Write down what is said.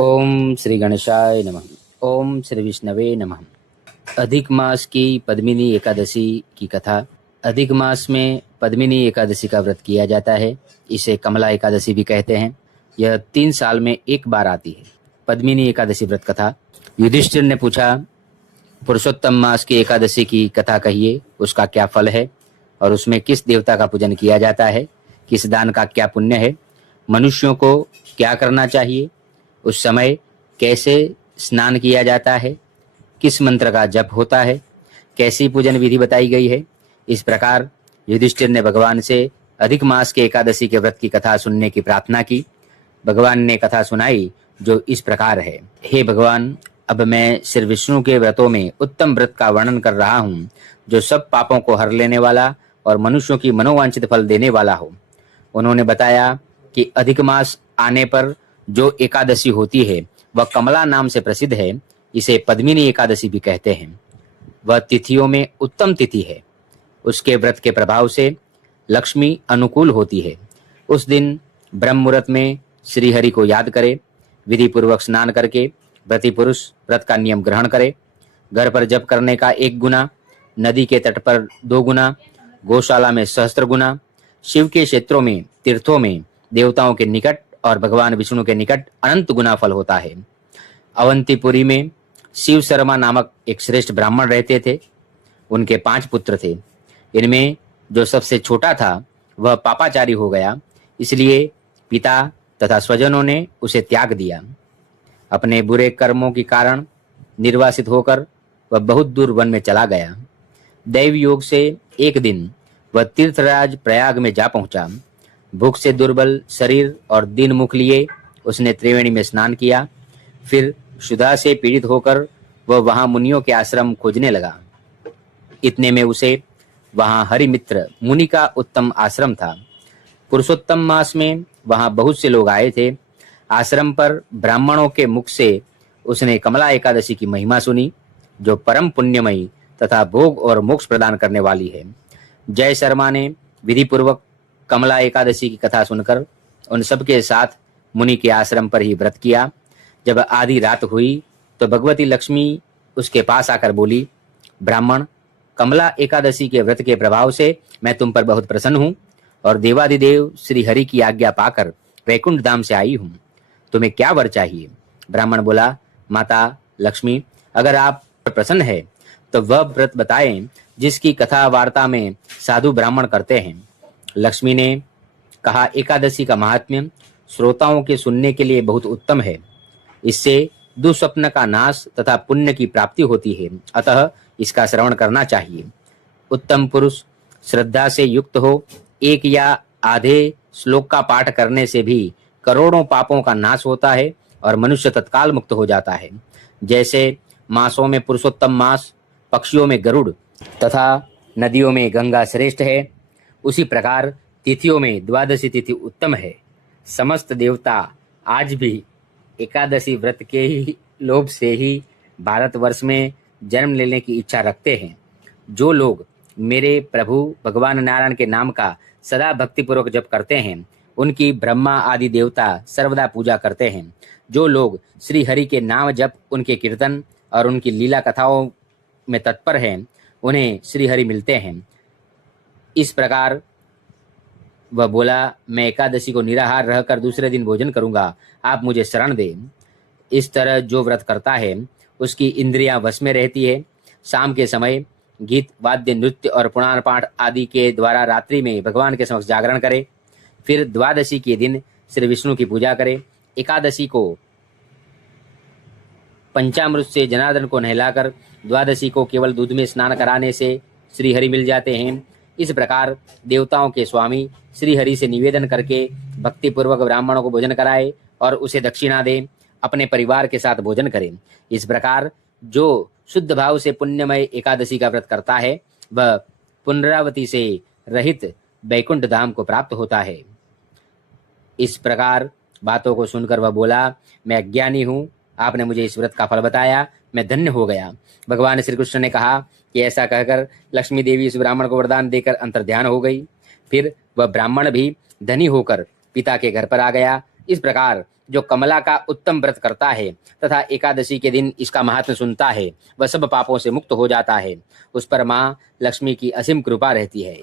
ओम श्री गणेशाय नमः। ओम श्री विष्णवे नमः। अधिक मास की पद्मिनी एकादशी की कथा। अधिक मास में पद्मिनी एकादशी का व्रत किया जाता है। इसे कमला एकादशी भी कहते हैं। यह 3 साल में एक बार आती है। पद्मिनी एकादशी व्रत कथा। युधिष्ठिर ने पूछा, पुरुषोत्तम मास की एकादशी की कथा कहिए, उसका क्या फल है और उसमें किस देवता का पूजन किया जाता है, किस दान का क्या पुण्य है, मनुष्यों को क्या करना चाहिए, उस समय कैसे स्नान किया जाता है, किस मंत्र का जप होता है, कैसी पूजन विधि बताई गई है। इस प्रकार युधिष्ठिर ने भगवान से अधिक मास के एकादशी के व्रत की कथा सुनने की प्रार्थना की। भगवान ने कथा सुनाई जो इस प्रकार है। हे भगवान, अब मैं श्री विष्णु के व्रतों में उत्तम व्रत का वर्णन कर रहा हूँ, जो सब पापों को हर लेने वाला और मनुष्यों की मनोवांछित फल देने वाला हो। उन्होंने बताया कि अधिक मास आने पर जो एकादशी होती है वह कमला नाम से प्रसिद्ध है। इसे पद्मिनी एकादशी भी कहते हैं। वह तिथियों में उत्तम तिथि है। उसके व्रत के प्रभाव से लक्ष्मी अनुकूल होती है। उस दिन ब्रह्म मुहूर्त में श्री हरि को याद करे, विधि पूर्वक स्नान करके व्रती पुरुष व्रत का नियम ग्रहण करे। घर पर जप करने का 1 गुना, नदी के तट पर 2 गुना, गौशाला में सहस्त्र गुना, शिव के क्षेत्रों में, तीर्थों में, देवताओं के निकट और भगवान विष्णु के निकट अनंत गुना फल होता है। अवंतीपुरी में शिव शर्मा नामक एक श्रेष्ठ ब्राह्मण रहते थे। उनके 5 पुत्र थे। इनमें जो सबसे छोटा था वह पापाचारी हो गया, इसलिए पिता तथा स्वजनों ने उसे त्याग दिया। अपने बुरे कर्मों के कारण निर्वासित होकर वह बहुत दूर वन में चला गया। दैव योग से एक दिन वह तीर्थराज प्रयाग में जा पहुंचा। भूख से दुर्बल शरीर और दीन मुख लिए उसने त्रिवेणी में स्नान किया। फिर क्षुधा से पीड़ित होकर वह वहां मुनियों के आश्रम खोजने लगा। इतने में उसे वहां हरिमित्र मुनि का उत्तम आश्रम था। पुरुषोत्तम मास में वहां बहुत से लोग आए थे। आश्रम पर ब्राह्मणों के मुख से उसने कमला एकादशी की महिमा सुनी, जो परम पुण्यमयी तथा भोग और मोक्ष प्रदान करने वाली है। जय शर्मा ने विधि पूर्वक कमला एकादशी की कथा सुनकर उन सबके साथ मुनि के आश्रम पर ही व्रत किया। जब आधी रात हुई तो भगवती लक्ष्मी उसके पास आकर बोली, ब्राह्मण, कमला एकादशी के व्रत के प्रभाव से मैं तुम पर बहुत प्रसन्न हूँ और देवादिदेव श्री हरि की आज्ञा पाकर वैकुंठ धाम से आई हूँ। तुम्हें क्या वर चाहिए? ब्राह्मण बोला, माता लक्ष्मी, अगर आप प्रसन्न है तो वह व्रत बताएं जिसकी कथा वार्ता में साधु ब्राह्मण करते हैं। लक्ष्मी ने कहा, एकादशी का महात्म्य श्रोताओं के सुनने के लिए बहुत उत्तम है। इससे दुस्वप्न का नाश तथा पुण्य की प्राप्ति होती है, अतः इसका श्रवण करना चाहिए। उत्तम पुरुष श्रद्धा से युक्त हो, एक या आधे श्लोक का पाठ करने से भी करोड़ों पापों का नाश होता है और मनुष्य तत्काल मुक्त हो जाता है। जैसे मासों में पुरुषोत्तम मास, पक्षियों में गरुड़ तथा नदियों में गंगा श्रेष्ठ है, उसी प्रकार तिथियों में द्वादशी तिथि उत्तम है। समस्त देवता आज भी एकादशी व्रत के ही लोभ से ही भारतवर्ष में जन्म लेने की इच्छा रखते हैं। जो लोग मेरे प्रभु भगवान नारायण के नाम का सदा भक्तिपूर्वक जप करते हैं, उनकी ब्रह्मा आदि देवता सर्वदा पूजा करते हैं। जो लोग श्री हरि के नाम जप, उनके कीर्तन और उनकी लीला कथाओं में तत्पर हैं, उन्हें श्री हरि मिलते हैं। इस प्रकार वह बोला, मैं एकादशी को निराहार रहकर दूसरे दिन भोजन करूंगा, आप मुझे शरण दें। इस तरह जो व्रत करता है उसकी इंद्रियां वश में रहती है। शाम के समय गीत, वाद्य, नृत्य और पुराण पाठ आदि के द्वारा रात्रि में भगवान के समक्ष जागरण करे। फिर द्वादशी के दिन श्री विष्णु की पूजा करे। एकादशी को पंचामृत से जनार्दन को नहलाकर द्वादशी को केवल दूध में स्नान कराने से श्री हरि मिल जाते हैं। इस प्रकार देवताओं के स्वामी श्री हरि से निवेदन करके भक्तिपूर्वक ब्राह्मणों को भोजन कराए और उसे दक्षिणा दे, अपने परिवार के साथ भोजन करें। इस प्रकार जो शुद्ध भाव से पुण्यमय एकादशी का व्रत करता है वह पुनरावृत्ति से रहित वैकुंठ धाम को प्राप्त होता है। इस प्रकार बातों को सुनकर वह बोला, मैं अज्ञानी हूँ, आपने मुझे इस व्रत का फल बताया, मैं धन्य हो गया। भगवान श्री कृष्ण ने कहा कि ऐसा कहकर लक्ष्मी देवी इस ब्राह्मण को वरदान देकर अंतर्ध्यान हो गई। फिर वह ब्राह्मण भी धनी होकर पिता के घर पर आ गया। इस प्रकार जो कमला का उत्तम व्रत करता है तथा एकादशी के दिन इसका महात्म्य सुनता है, वह सब पापों से मुक्त हो जाता है। उस पर माँ लक्ष्मी की असीम कृपा रहती है।